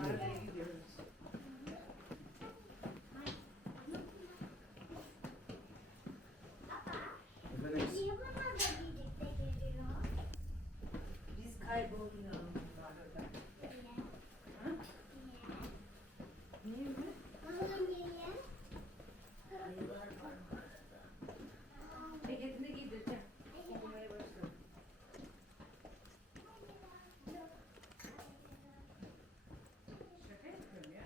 Mağaraya gidiyoruz. Biz kayboluyoruz mağarada. Ha? Niye mi? Ayılar var mağarada. Ceketini giydireceğim. Olmaya başladı. Şaka yapıyorum ya.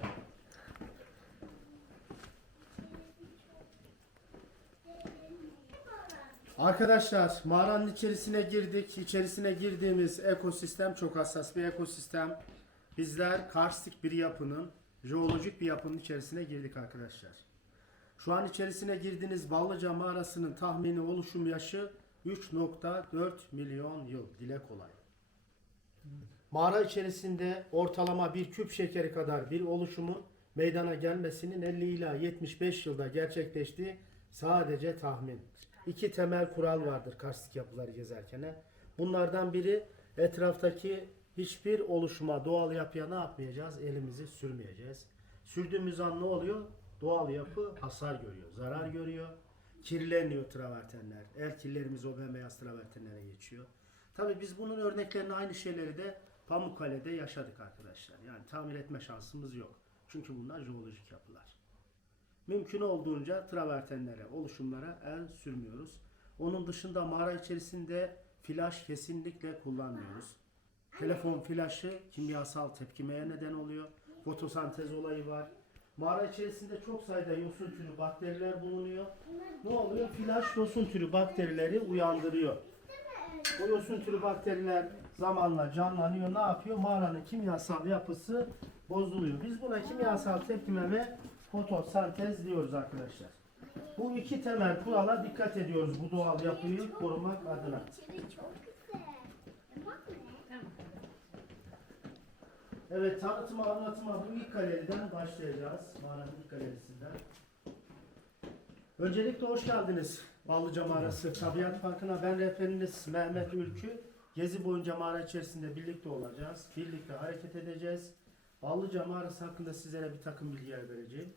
Arkadaşlar mağaranın içerisine girdik. İçerisine girdiğimiz ekosistem çok hassas bir ekosistem. Bizler karstik bir yapının, jeolojik bir yapının içerisine girdik arkadaşlar. Şu an içerisine girdiğiniz Ballıca mağarasının tahmini oluşum yaşı 3,4 milyon yıl. Dile kolay. Mağara içerisinde ortalama bir küp şekeri kadar bir oluşumun meydana gelmesinin 50 ila 75 yılda gerçekleştiği sadece tahmin. İki temel kural vardır karstik yapıları gezerken. Bunlardan biri etraftaki hiçbir oluşuma, doğal yapıya ne yapmayacağız? Elimizi sürmeyeceğiz. Sürdüğümüz an ne oluyor? Doğal yapı hasar görüyor, zarar görüyor. Kirleniyor travertenler. El kirlerimiz o bembeyaz travertenlere geçiyor. Tabii biz bunun örneklerini aynı şeyleri de Pamukkale'de yaşadık arkadaşlar. Yani tamir etme şansımız yok. Çünkü bunlar jeolojik yapılar. Mümkün olduğunca travertenlere, oluşumlara el sürmüyoruz. Onun dışında mağara içerisinde flaş kesinlikle kullanmıyoruz. Telefon flaşı kimyasal tepkimeye neden oluyor. Fotosentez olayı var. Mağara içerisinde çok sayıda yosun türü bakteriler bulunuyor. Ne oluyor? Flaş yosun türü bakterileri uyandırıyor. Bu yosun türü bakteriler zamanla canlanıyor. Ne yapıyor? Mağaranın kimyasal yapısı bozuluyor. Biz buna kimyasal tepkime ve fotosentez diyoruz arkadaşlar. Bu iki temel kurala dikkat ediyoruz bu doğal yapıyı korumak adına. Evet, tanıtıma anlatıma bu ilk galeriden başlayacağız. Mağaranın ilk galerisinden. Öncelikle hoş geldiniz Ballıca Mağarası Tabiat Parkı'na. Ben rehberiniz Mehmet Ülkü. Gezi boyunca mağara içerisinde birlikte olacağız. Birlikte hareket edeceğiz. Ballıca Mağarası hakkında sizlere bir takım bilgiler vereceğim.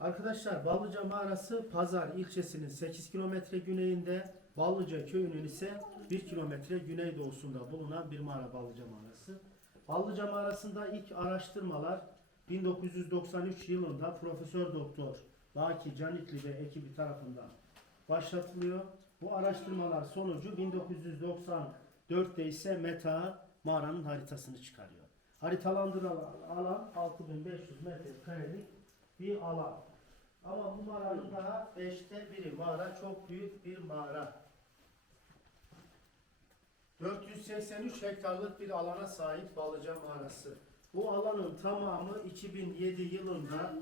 Arkadaşlar Ballıca Mağarası Pazar ilçesinin 8 kilometre güneyinde, Ballıca köyünün ise 1 kilometre güneydoğusunda bulunan bir mağara Ballıca Mağarası. Ballıca Mağarası'nda ilk araştırmalar 1993 yılında Profesör Doktor Baki Canikli ve ekibi tarafından başlatılıyor. Bu araştırmalar sonucu 1994'te ise META mağaranın haritasını çıkarıyor. Haritalandırılan alan 6500 metrekarelik bir alan. Ama bu mağaranın daha 5'te biri. Mağara çok büyük bir mağara. 483 hektarlık bir alana sahip Ballıca Mağarası. Bu alanın tamamı 2007 yılında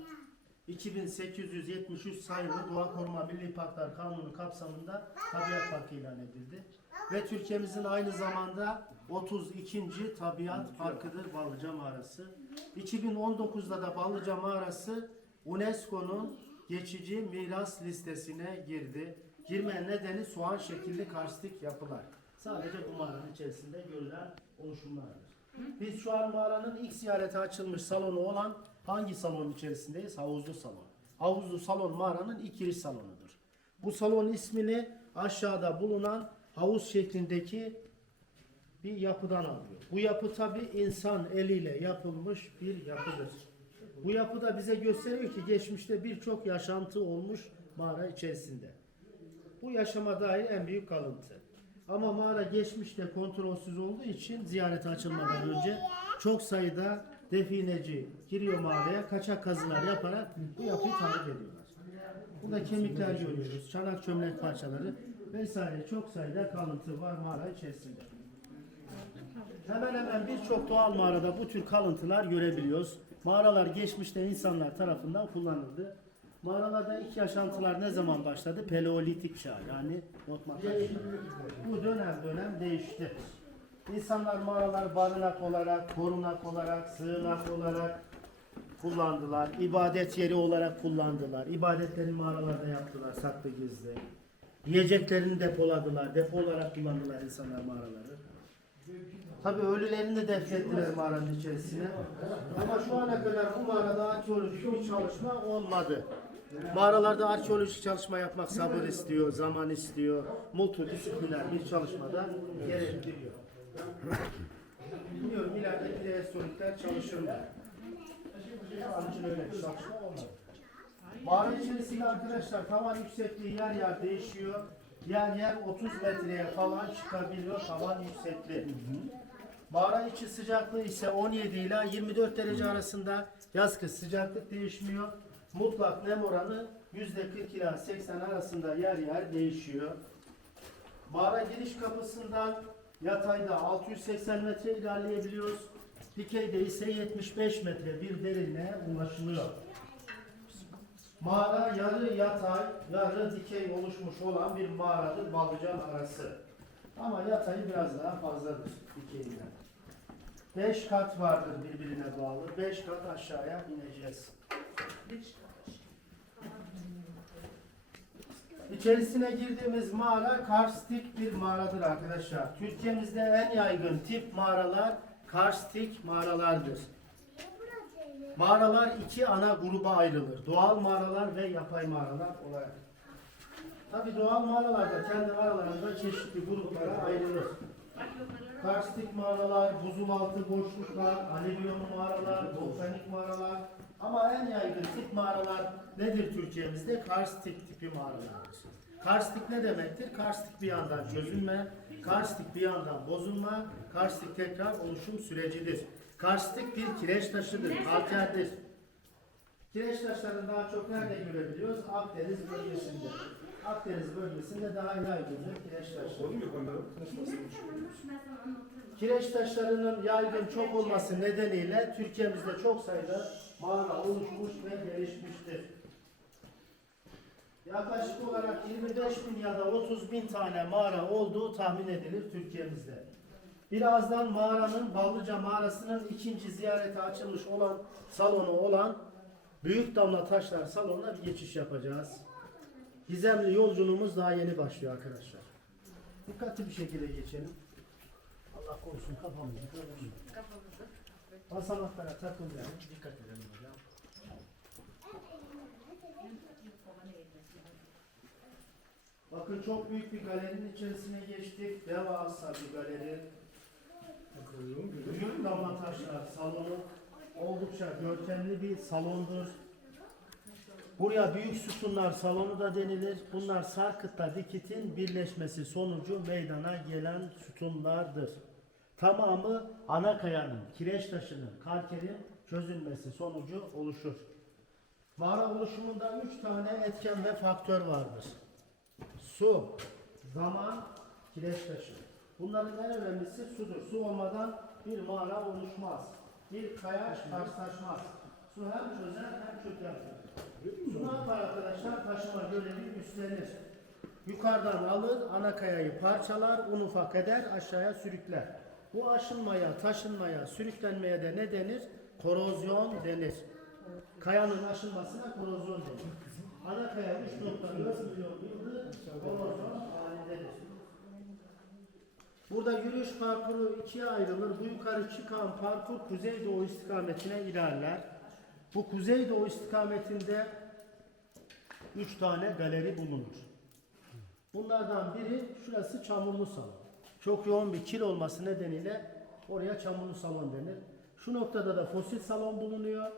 2873 sayılı Doğa Koruma Milli Parklar Kanunu kapsamında Tabiat Parkı ilan edildi. Ve Türkiye'mizin aynı zamanda 32. Tabiat Parkı'dır Ballıca Mağarası. 2019'da da Ballıca Mağarası UNESCO'nun geçici miras listesine girdi. Girme nedeni soğan şekilli karstik yapılar. Sadece bu mağaranın içerisinde görülen oluşumlardır. Biz şu an mağaranın ilk ziyarete açılmış salonu olan hangi salonun içerisindeyiz? Havuzlu salon. Havuzlu salon mağaranın ilk giriş salonudur. Bu salonun ismini aşağıda bulunan havuz şeklindeki bir yapıdan alıyor. Bu yapı tabi insan eliyle yapılmış bir yapıdır. Bu yapı da bize gösteriyor ki geçmişte birçok yaşantı olmuş mağara içerisinde. Bu yaşama dair en büyük kalıntı. Ama mağara geçmişte kontrolsüz olduğu için ziyarete açılmadan önce çok sayıda defineci giriyor mağaraya, kaçak kazılar yaparak bu yapıyı tahrip ediyorlar. Burada kemikler görüyoruz, çanak çömlek parçaları vesaire çok sayıda kalıntı var mağara içerisinde. Hemen hemen birçok doğal mağarada bu tür kalıntılar görebiliyoruz. Mağaralar geçmişte insanlar tarafından kullanıldı. Mağaralarda ilk yaşantılar ne zaman başladı? Paleolitik çağ, yani Ottoman çağı. Bu dönem değişti. İnsanlar mağaralar barınak olarak, korunak olarak, sığınak olarak kullandılar. İbadet yeri olarak kullandılar. İbadetlerini mağaralarda yaptılar, saklı gizli. Yiyeceklerini depoladılar. Depo olarak kullandılar insanlar mağaraları. Tabii ölülerini de defnettiler mağaranın içerisine. Ama şu ana kadar bu mağarada arkeolojik bir çalışma olmadı. Mağaralarda arkeolojik çalışma yapmak sabır istiyor, zaman istiyor. Multidisipliner bir çalışmada gerektiriyor. Bilmiyorum ileride prehistolikler çalışır mı? Şu an için öyle bir çalışma olmadı. Mağara içerisinde arkadaşlar tavan yüksekliği yer yer değişiyor. Yer yer 30 metreye falan çıkabiliyor tavan yüksekliği. Mağara içi sıcaklığı ise 17 ila 24 derece arasında. Yaz kış sıcaklık değişmiyor. Mutlak nem oranı %40 ila 80 arasında yer yer değişiyor. Mağara giriş kapısından yatayda 680 metre ilerleyebiliyoruz. Dikeyde ise 75 metre bir derinliğe ulaşılıyor. Mağara yarı yatay, yarı dikey oluşmuş olan bir mağaradır Ballıca mağarası. Ama yatayı biraz daha fazladır dikeyinden. 5 kat vardır birbirine bağlı. 5 kat aşağıya ineceğiz. İçerisine girdiğimiz mağara karstik bir mağaradır arkadaşlar. Türkiye'mizde en yaygın tip mağaralar karstik mağaralardır. Mağaralar iki ana gruba ayrılır. Doğal mağaralar ve yapay mağaralar olarak. Tabi doğal mağaralarda kendi aralarında çeşitli gruplara ayrılır. Karstik mağaralar, buzulaltı boşluklar, alüvyonlu mağaralar, volkanik mağaralar. Ama en yaygın tip mağaralar nedir Türkiye'mizde? Karstik tipi mağaralardır. Karstik ne demektir? Karstik bir yandan çözünme, karstik bir yandan bozulma, karstik tekrar oluşum sürecidir. Karstik bir kireç taşıdır, kalkerdir. Kireç taşlarını daha çok nerede görebiliyoruz? Akdeniz bölgesinde. Akdeniz bölgesinde daha yaygındır kireç taşları. Kireç taşlarının yaygın çok olması nedeniyle Türkiye'mizde çok sayıda mağara oluşmuş ve gelişmiştir. Yaklaşık olarak 25.000 ya da 30.000 tane mağara olduğu tahmin edilir Türkiye'mizde. Birazdan mağaranın, Ballıca mağarasının ikinci ziyarete açılmış olan salonu olan Büyük Damla Taşlar salonuna bir geçiş yapacağız. Gizemli yolculuğumuz daha yeni başlıyor arkadaşlar. Dikkatli bir şekilde geçelim. Allah korusun kafamızı kırılır. Basamaklara takılmayalım. Dikkat edelim hocam. Bakın çok büyük bir galerinin içerisine geçtik. Devasa bir galeri. Büyük Damla Taşlar salonu oldukça görkemli bir salondur. Buraya büyük sütunlar salonu da denilir. Bunlar sarkıtla dikitin birleşmesi sonucu meydana gelen sütunlardır. Tamamı ana kayanın, kireç taşının, kalkerin çözülmesi sonucu oluşur. Mağara oluşumunda 3 tane etken ve faktör vardır. Su, zaman, kireç taşı. Bunların en önemlisi sudur. Su olmadan bir mağara oluşmaz. Bir kaya taşlaşmaz. Su hem çözer hem çökertir. Su ne yapar arkadaşlar? Taşıma görevi üstlenir. Yukarıdan alır, ana kayayı parçalar, un ufak eder, aşağıya sürükler. Bu aşınmaya, taşınmaya, sürüklenmeye de ne denir? Korozyon denir. Kayanın aşınmasına korozyon denir. Ana kaya 3.4 milyon yıldır korozyon halindedir. Burada yürüyüş parkuru ikiye ayrılır. Bu yukarı çıkan parkur kuzeydoğu istikametine ilerler. Bu kuzeydoğu istikametinde 3 tane galeri bulunur. Bunlardan biri şurası çamurlu salon. Çok yoğun bir kil olması nedeniyle oraya çamurlu salon denir. Şu noktada da fosil salon bulunuyor.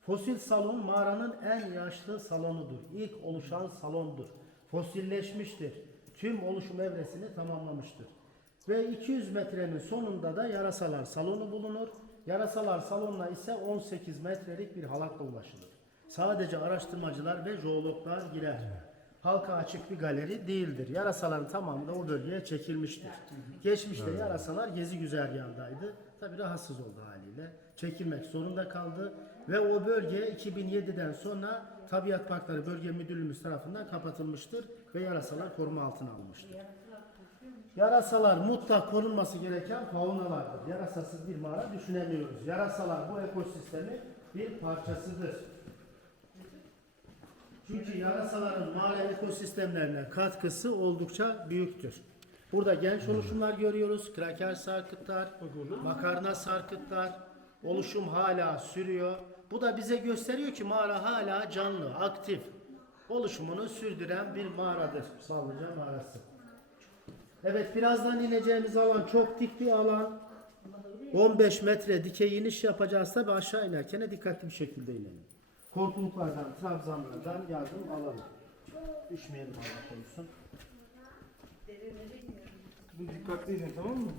Fosil salon mağaranın en yaşlı salonudur. İlk oluşan salondur. Fosilleşmiştir. Tüm oluşum evresini tamamlamıştır. Ve 200 metrenin sonunda da yarasalar salonu bulunur. Yarasalar salonuna ise 18 metrelik bir halatla ulaşılır. Sadece araştırmacılar ve jeologlar girer. Halka açık bir galeri değildir. Yarasaların tamamı da o bölgeye çekilmiştir. Geçmişte yarasalar gezi güzergahındaydı. Tabi rahatsız oldu haliyle. Çekilmek zorunda kaldı. Ve o bölge 2007'den sonra Tabiat Parkları Bölge Müdürlüğümüz tarafından kapatılmıştır. Ve yarasalar koruma altına alınmıştır. Yarasalar mutlak korunması gereken faunalardır. Yarasasız bir mağara düşünemiyoruz. Yarasalar bu ekosistemin bir parçasıdır. Çünkü yarasaların mağara ekosistemlerine katkısı oldukça büyüktür. Burada genç oluşumlar görüyoruz. Kraker sarkıtlar, makarna sarkıtlar. Oluşum hala sürüyor. Bu da bize gösteriyor ki mağara hala canlı, aktif. Oluşumunu sürdüren bir mağaradır. Ballıca mağarası. Evet, birazdan ineceğimiz alan çok dik bir alan. 15 metre dikey iniş yapacağız. Tabi aşağı inerken de dikkatli bir şekilde inelim. Korkuluklardan, trabzanlardan yardım alalım. Düşmeyelim Allah korusun. Bu dikkatli inin, tamam mı?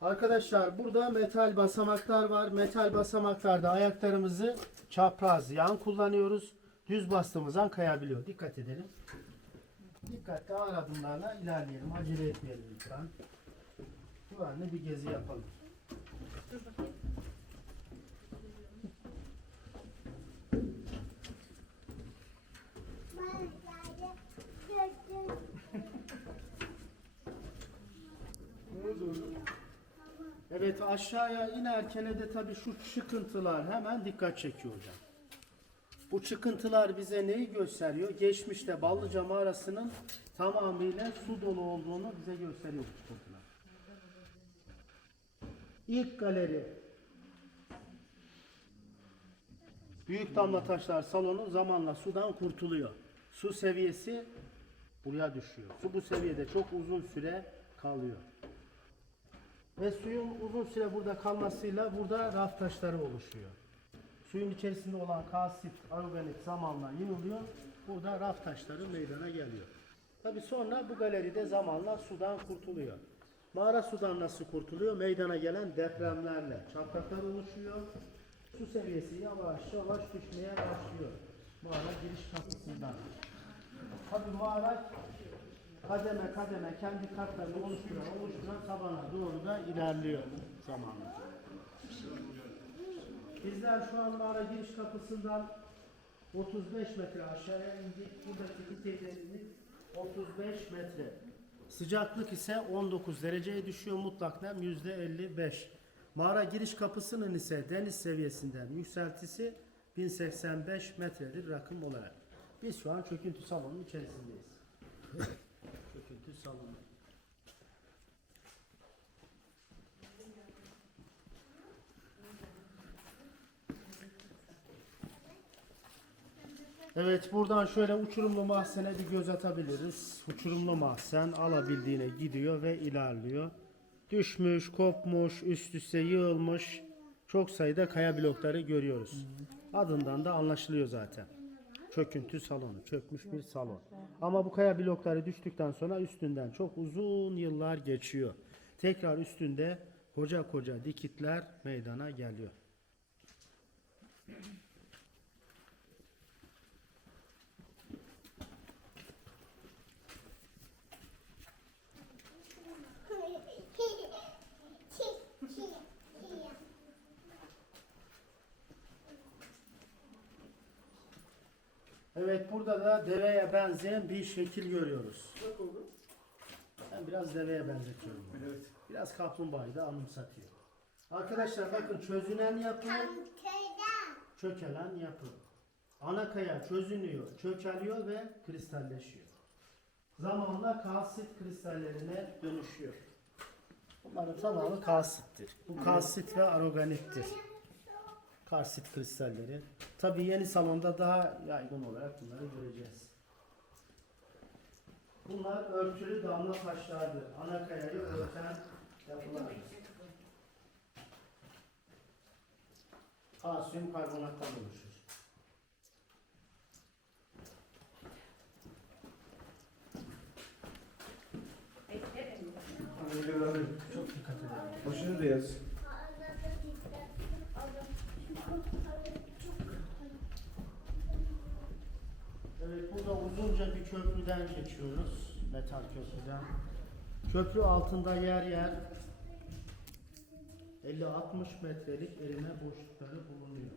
Arkadaşlar burada metal basamaklar var. Metal basamaklarda ayaklarımızı çapraz yan kullanıyoruz. Düz bastığımız an kayabiliyor. Dikkat edelim. Dikkatli ağır adımlarla ilerleyelim. Acele etmeyelim lütfen. Güvenli bir gezi yapalım. Evet, aşağıya inerken de tabii şu çıkıntılar hemen dikkat çekiyor hocam. Bu çıkıntılar bize neyi gösteriyor? Geçmişte Ballıca mağarasının tamamıyla su dolu olduğunu bize gösteriyor bu çıkıntılar. İlk galeri Büyük Damla Taşlar salonu zamanla sudan kurtuluyor. Su seviyesi buraya düşüyor. Su bu seviyede çok uzun süre kalıyor. Ve suyun uzun süre burada kalmasıyla burada raf taşları oluşuyor. Suyun içerisinde olan kalsit, organik zamanla yığılıyor. Burada raf taşları meydana geliyor. Tabi sonra bu galeride zamanla sudan kurtuluyor. Mağara sudan nasıl kurtuluyor? Meydana gelen depremlerle çatlaklar oluşuyor. Su seviyesi yavaş yavaş düşmeye başlıyor. Mağara giriş kapısından. Tabi mağara kademe kademe kendi katlarını oluşturan tabana doğru da ilerliyor zamanla. Bizler şu an mağara giriş kapısından 35 metre aşağıya indik. Buradaki dikey derinlik 35 metre. Sıcaklık ise 19 dereceye düşüyor. Mutlak nem %55. Mağara giriş kapısının ise deniz seviyesinden yükseltisi 1085 metredir rakım olarak. Biz şu an çöküntü salonunun içerisindeyiz. Çöküntü salonu. Evet, buradan şöyle uçurumlu mahzene bir göz atabiliriz. Uçurumlu mahzen alabildiğine gidiyor ve ilerliyor. Düşmüş, kopmuş, üst üste yığılmış çok sayıda kaya blokları görüyoruz. Adından da anlaşılıyor zaten. Çöküntü salonu, çökmüş bir salon. Ama bu kaya blokları düştükten sonra üstünden çok uzun yıllar geçiyor. Tekrar üstünde koca koca dikitler meydana geliyor. Evet, burada da deveye benzeyen bir şekil görüyoruz. Ben biraz deveye benzetiyorum. Evet. Biraz kaplumbağayı da anımsatıyor. Arkadaşlar bakın, çözünen yapı, çökelen yapı. Ana kaya çözünüyor, çökeliyor ve kristalleşiyor. Zamanla kalsit kristallerine dönüşüyor. Bunların tamamı kalsittir. Bu kalsit ve aroganittir. Kalsit kristalleri. Tabii yeni salonda daha yaygın olarak bunları göreceğiz. Bunlar örtülü damla taşlardır. Ana kayayı örten yapılardır. Kalsiyum karbonattan oluşur. Çok dikkat edelim. Başını da yaz. Evet, burada uzunca bir köprüden geçiyoruz. Metal köprüden. Köprü altında yer yer 50-60 metrelik erime boşlukları bulunuyor.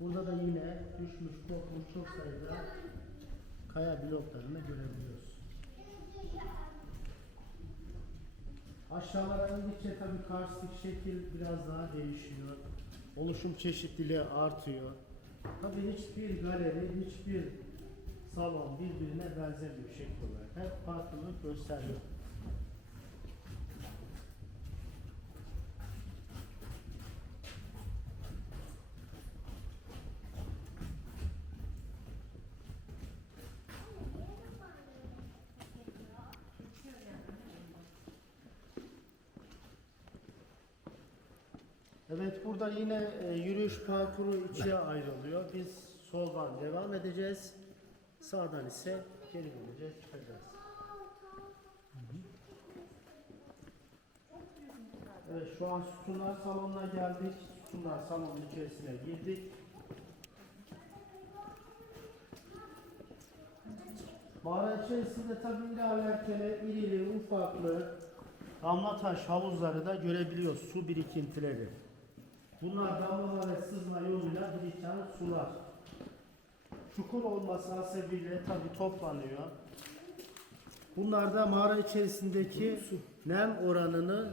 Burada da yine düşmüş, kopmuş çok sayıda kaya bloklarını görebiliyoruz. Aşağılara indikçe tabii karstik şekil biraz daha değişiyor. oluşum çeşitliliği artıyor. Tabii hiçbir galeri, hiçbir salon birbirine benzemiyor şekil olarak. Hep farklılık gösteriyor. Evet, burada yine yürüyüş parkuru ikiye ayrılıyor. Biz soldan devam edeceğiz. Sağdan ise geri döneceğiz, çıkacağız. Evet, şu an sütunlar salonuna geldik. Sütunlar salonun içerisine girdik. Mağara içerisinde tabii ilerlerken irili, ufaklı damla taş havuzları da görebiliyoruz. Su birikintileri. Bunlar damlama ve sızma yoluyla biriken sular. Çukur olması hasebiyle tabii toplanıyor. Bunlar da mağara içerisindeki nem oranını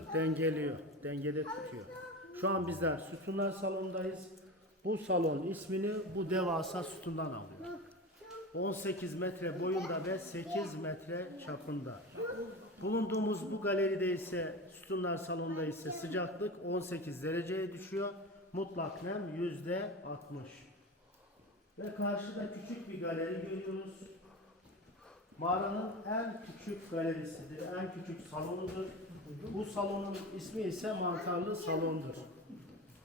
dengede tutuyor. Şu an bizler sütunlar salonundayız. Bu salon ismini bu devasa sütundan alıyor. 18 metre boyunda ve 8 metre çapında. Bulunduğumuz bu galeride ise sütunlar salonunda ise sıcaklık 18 dereceye düşüyor. Mutlak nem %60. Ve karşıda küçük bir galeri görüyoruz. Mağaranın en küçük galerisidir, en küçük salonudur. Bu salonun ismi ise mantarlı salondur.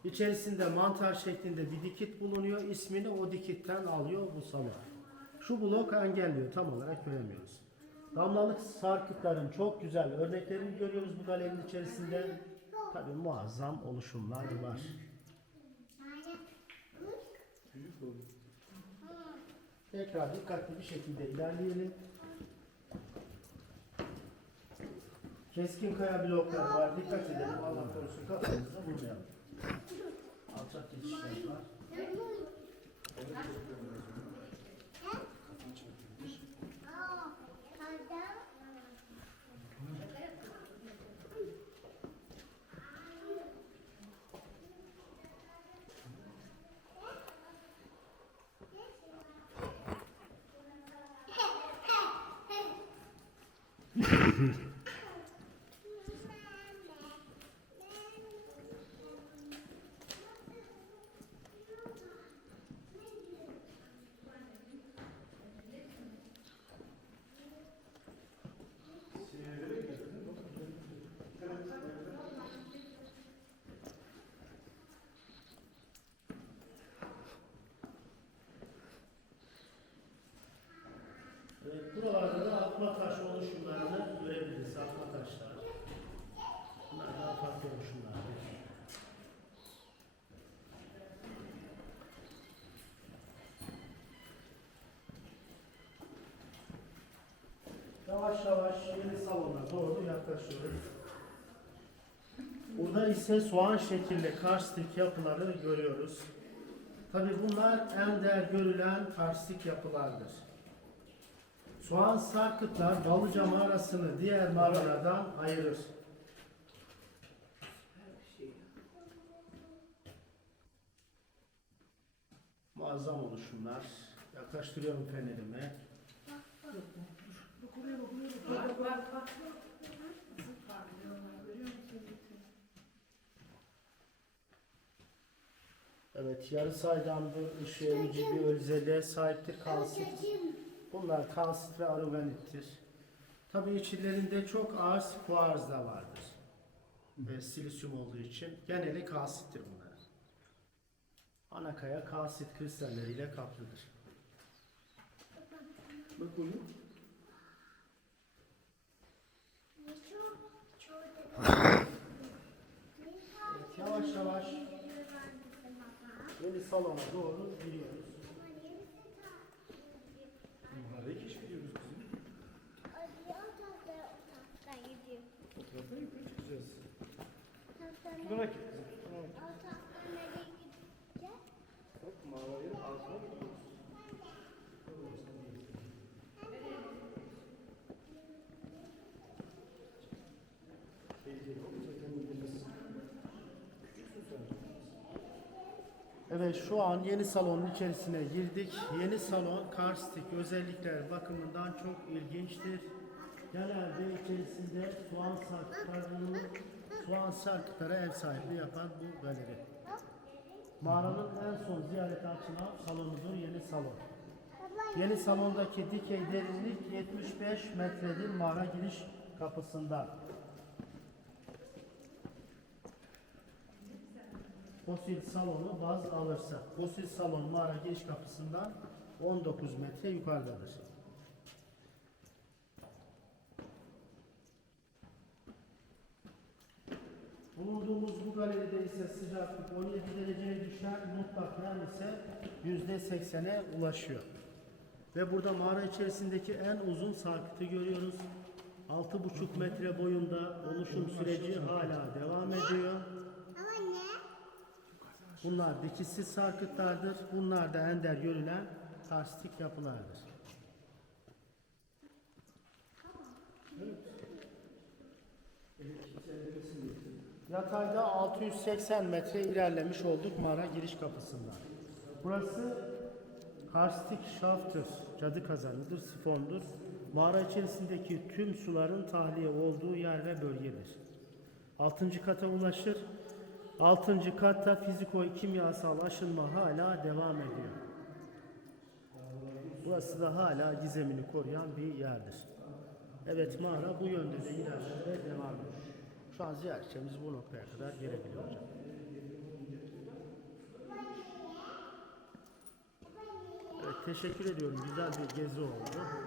İçerisinde mantar şeklinde bir dikit bulunuyor. İsmini o dikitten alıyor bu salon. Şu blok engelliyor, tam olarak göremiyoruz. Damlalık sarkıtların çok güzel örneklerini görüyoruz bu galerinin içerisinde. Tabii muazzam oluşumlar var. Tekrar dikkatli bir şekilde ilerleyelim. Keskin kaya blokları var. Dikkat edelim. Allah korusun kafamızda vurmayalım. Alçak geçişler var. Buralarda da atma taş oluşumlarını görebiliriz. Atma taşlar. Bunlar daha farklı oluşumlardır. Yavaş yavaş yeni salona doğru yaklaşıyoruz. Burada ise soğan şekilli karstik yapıları görüyoruz. Tabii bunlar en değer görülen karstik yapılardır. Soğan sarkıtlar Balıca mağarasını diğer mağaralardan ayırır. Muazzam oluşumlar. Yaklaştırıyorum fenerimi. Bak. Evet, yarı saydamdır, ışığı emici bir özelliğe sahiptir kalsit. Bunlar kalsit ve arovenittir. Tabii içlerinde çok az kuarz da vardır. Ve silisyum olduğu için geneli kalsittir bunlar. Ana kaya kalsit kristalleriyle kaplıdır. Bak oğlum. Evet, yavaş yavaş yeni salona doğru giriyoruz. Mağarayı keşfediyoruz kızım. O tarafa yukarı çıkacağız. Tutanak et kızım. Tutanak et. Bak mağaranın altına gidiyoruz. Tehlikeli yok. Zaten midemiz. Küçüksün sen. Evet, şu an yeni salonun içerisine girdik. Yeni salon karstik özellikler bakımından çok ilginçtir. Genelde içerisinde soğan sarkıtlara ev sahipliği yapan bu galeri. Mağaranın en son ziyarete açılan salonudur yeni salon. Yeni salondaki dikey derinlik 75 metredir mağara giriş kapısından. Fosil salonu baz alırsa, fosil salon mağara giriş kapısından 19 metre yukarıdadır. Bulunduğumuz bu galeride ise sıcaklık 17 dereceye düşer, mutlak nem ise %80'e ulaşıyor. Ve burada mağara içerisindeki en uzun sarkıtı görüyoruz. 6,5 metre boyunda oluşum süreci hala devam ediyor. Bunlar dikişsiz sarkıtlardır. Bunlar da ender görülen karstik yapılardır. Yatayda 680 metre ilerlemiş olduk mağara giriş kapısından. Burası karstik şaftır, cadı kazanıdır, sifondur. Mağara içerisindeki tüm suların tahliye olduğu yer ve bölgedir. 6. kata ulaşır. 6. katta fiziko-kimyasal aşınma hala devam ediyor. Burası da hala gizemini koruyan bir yerdir. Evet, mağara bu yönde de ilerlemeye devam ediyor. Şu an ziyaretçimiz bu noktaya kadar gelebiliyor hocam. Evet, teşekkür ediyorum. Güzel bir gezi oldu.